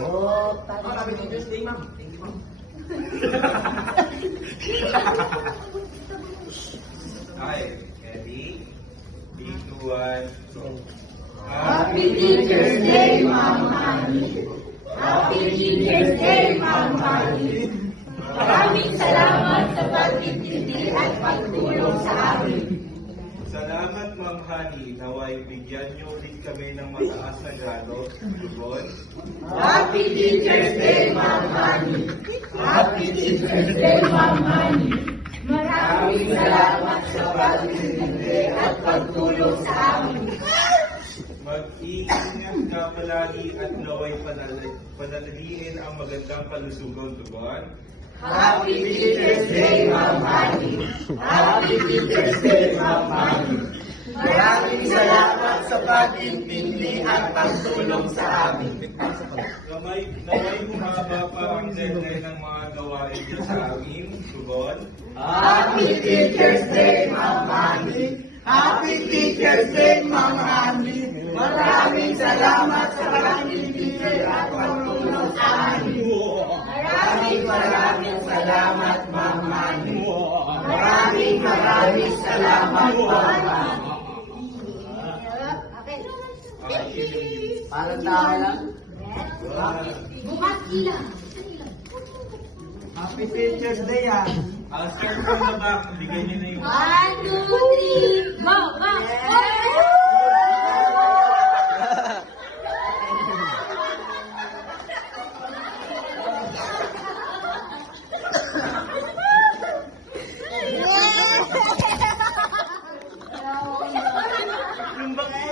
Oh, Happy Teacher's Day, ma'am. Thank you, ma'am. Okay, ready? 3, 2, 1, go. Happy Teacher's Day, Ma'am Honey. Happy Teacher's Day, Ma'am Honey. Maraming salamat sa pag-intindi at pagtulong sa amin. Salamat, Ma'am Honey. Naway bigyan niyo ulit kami ng mataas na grado. Tugon. Happy Teacher's Day, Ma'am Honey. Happy Teacher's Day, Ma'am Honey. Maraming salamat sa pag-intindi at pagtulong sa amin. Mag-iingat ka palagi at naway panatiliin ang magandang kalusugan. Tugon. Happy Teacher's Day, Ma'am Honey. Happy Teacher's Day, Ma'am Honey. Maraming salamat sa pag-intindi at pagtulong sa amin. Naway humaba pa ang deadline ng mga gawain niyo sa amin. Tugon. Happy Teacher's Day, Ma'am Honey. Happy Teacher's Day, Ma'am Honey. Maraming salamat sa pag-intindi at pagtulong sa amin. Maraming salamat, Ma'am Honey. Maraming salamat, Ma'am Honey. parang tao lang. Bukas ilang. Happy Teacher's Day, ah. Start from the back. Bigyan niyo na yung... 1, 2, 3, go! Go! Yung back